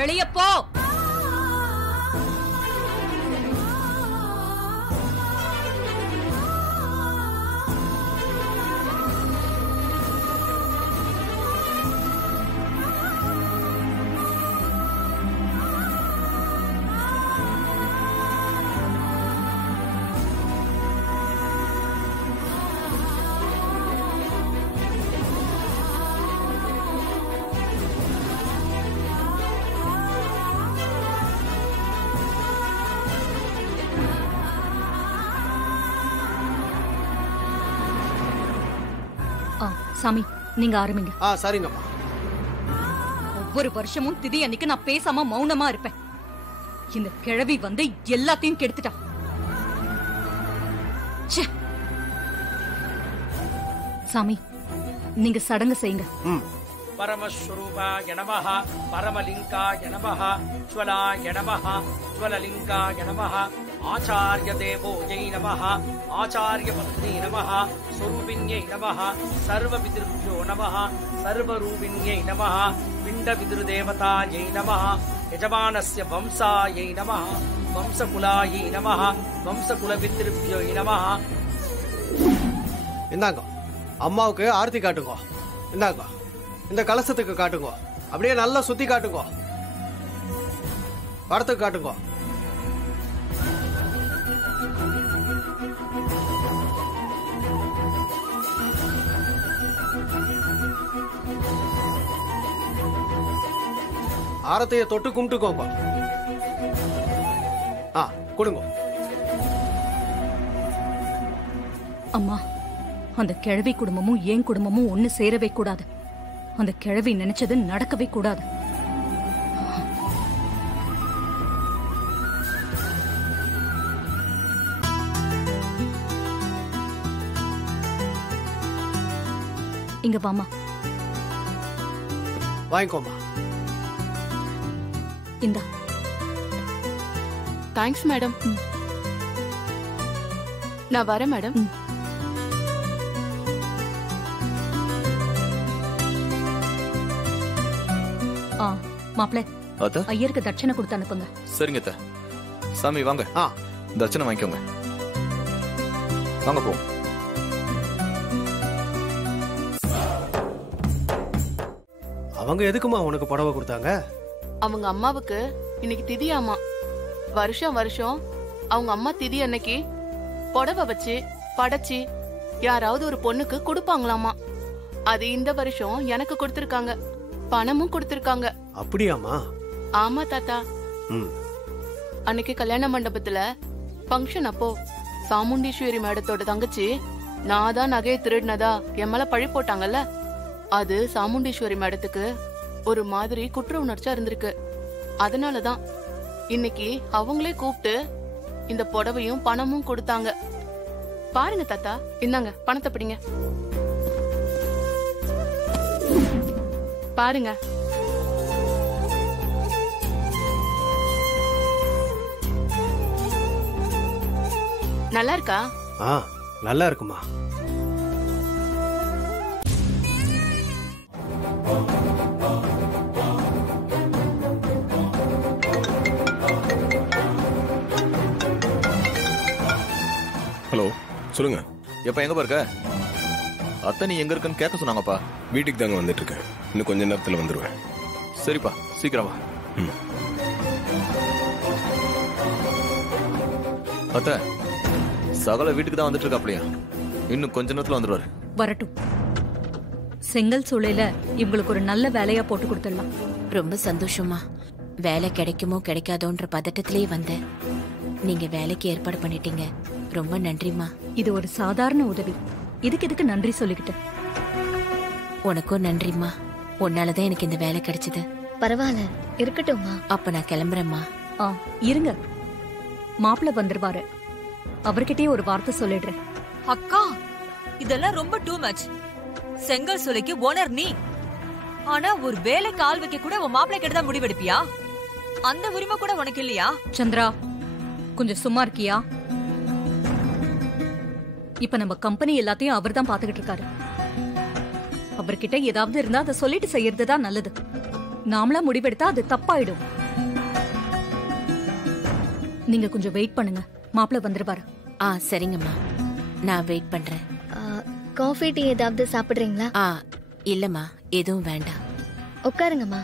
வெளிய போ. சாமி, நீங்க ஆரம்பிங்க. சரிங்கம்மா. ஒவ்வொரு வருஷமும் திதி அன்னைக்கு நான் பேசாம மௌனமா இருப்பேன். இந்த கிழவி வந்து எல்லாத்தையும் கெடுத்துட்டா. சாமி, நீங்க சடங்கு செய்யுங்க. பரமஸ்வரூபாய நமஹ, பரமலிங்காய நமஹ, ஜ்வலாய நமஹ, ஜ்வலலிங்காய நமஹ, ஆச்சார்ய தேவோயை நமஹ, ஆச்சார்ய பத்னி நமஹ, ஸ்வரூபிண்யை நமஹ, சர்வ பித்ருப்யோ நமஹ, சர்வரூபிண்யை நமஹ, பிண்ட பித்ருதேவதாயை நமஹ, யஜமானஸ்ய வம்சாயை நமஹ, வம்சகுலாயை நமஹ, வம்சகுல பித்ருப்யோ நமஹ. இந்தாங்க, அம்மாவுக்கு ஆர்த்தி காட்டுங்க. இந்தாங்க, இந்த கலசத்துக்கு காட்டுங்க. அப்படியே நல்லா சுத்தி காட்டுங்க. படத்துக்கு காட்டுங்க. ஆரத்தைய தொட்டு கும்பிட்டுக்கோங்க. கொடுங்க. அம்மா, அந்த கிழவி குடும்பமும் என் குடும்பமும் ஒண்ணு சேரவே கூடாது. அந்த கிழவி நினைச்சது நடக்கவே கூடாது. இங்க வாமா. வாங்கிக்கோமா. இந்தா. Thanks madam. நான் வரேன் மேடம். மாப்பிள்ள, ஐயருக்கு தட்சணை கொடுத்து அனுப்புங்க. சரிங்க அத்தை. சாமி வாங்க, தட்சணை வாங்கிக்கோங்க. வாங்க போ. அவங்க எதுக்குமா உனக்கு புடவை கொடுத்தாங்க? அவங்க அம்மாவுக்கு இன்னைக்கு திதியாமா. வருஷம் வருஷம் அவங்க அம்மா திதி அன்னைக்கு புடவை வச்சு படைச்சு யாராவது ஒரு பொண்ணுக்கு கொடுப்பாங்களாமா. அது இந்த வருஷம் எனக்கு கொடுத்திருக்காங்க. பணமும் கொடுத்திருக்காங்க. அப்படியாமா? ஆமா தாத்தா. அன்னைக்கு கல்யாண மண்டபத்துல பங்கன் அப்போ சாமுண்டீஸ்வரி மேடத்தோட தங்கச்சி நான் தான் நகையை திருடினதா என் மேல பழி போட்டாங்கல்ல. அது சாமுண்டீஸ்வரி மேடத்துக்கு ஒரு மாதிரி குற்ற உணர்ச்சியா இருந்திருக்கு. அதனாலதான் இன்னைக்கு அவங்களே கூப்பிட்டு இந்த புடவையும் பணமும் கொடுத்தாங்க. பாருங்க தாத்தா, இந்தாங்க பணத்தை பிடிங்க. பாருங்க. நல்லா இருக்கா? நல்லா இருக்குமா. ஹலோ, சொல்லுங்க. எப்ப எங்க இருக்க? அத்தை நீ எங்க இருக்கன்னு கேட்க சொன்னாங்கப்பா. வீட்டுக்கு தாங்க வந்துட்டு இருக்கேன். இன்னும் கொஞ்ச நேரத்துல வந்துருவேன். சரிப்பா, சீக்கிரமா. அத்தை, சகல வீட்டுக்கு தான் வந்துட்டு இருக்கா. அப்படியா? இன்னும் கொஞ்ச நேரத்துல வந்துருவாரு. வரட்டும். செங்கல் சூளையில இவங்களுக்கு ஒரு நல்ல வேலையா போட்டு கொடுத்துடலாம். ரொம்ப சந்தோஷமா. வேலை கிடைக்குமோ கிடைக்காதோன்ற பதட்டத்திலே வந்தேன். நீங்க வேலைக்கு ஏற்பாடு பண்ணிட்டீங்க. ரொம்ப நன்றிமா. இது ஒரு சாதாரண உதவி. இதுக்கு நன்றி சொல்லிக்கிட்டு. உனக்கும் நன்றிமா. உன்னாலதான் எனக்கு இந்த வேலை கிடைச்சது. பரவாயில்ல, இருக்கட்டும்மா. அப்ப நான் கிளம்புறேம்மா. இருங்க, மாப்பிள்ள வந்துருவாரு. அவர்கிட்டயே ஒரு வார்த்தை சொல்லிடுறேன். அக்கா, இதெல்லாம் ரொம்ப டூ மச். செங்கல் சூளைக்கு ஓனர் நீ. ஆனா ஒரு வேலைக்கு ஆள் வைக்க கூட உன் மாப்பிள்ளை கிட்ட தான் முடிவெடுப்பியா? அந்த உரிமை கூட உனக்கு இல்லையா? சந்திரா, கொஞ்சம் சும்மா இருக்கியா? இப்ப நம்ம கம்பெனி எல்லாத்தையும் அவர் தான் பாத்துக்கிட்டு இருக்காரு. அவர்கிட்ட ஏதாவது இருந்தா அதை சொல்லிட்டு செய்யறதுதான் நல்லது. நாமளா முடிவெடுத்தா அது தப்பாயிடும். நீங்க கொஞ்சம் வெயிட் பண்ணுங்க, மாப்பிள்ள வந்துருவாரு. சரிங்கம்மா, நான் வெயிட் பண்றேன். காஃபி டீ ஏதாவது சாப்பிடுறீங்களா? இல்லம்மா, எதுவும் வேண்டாம். உட்காருங்கம்மா.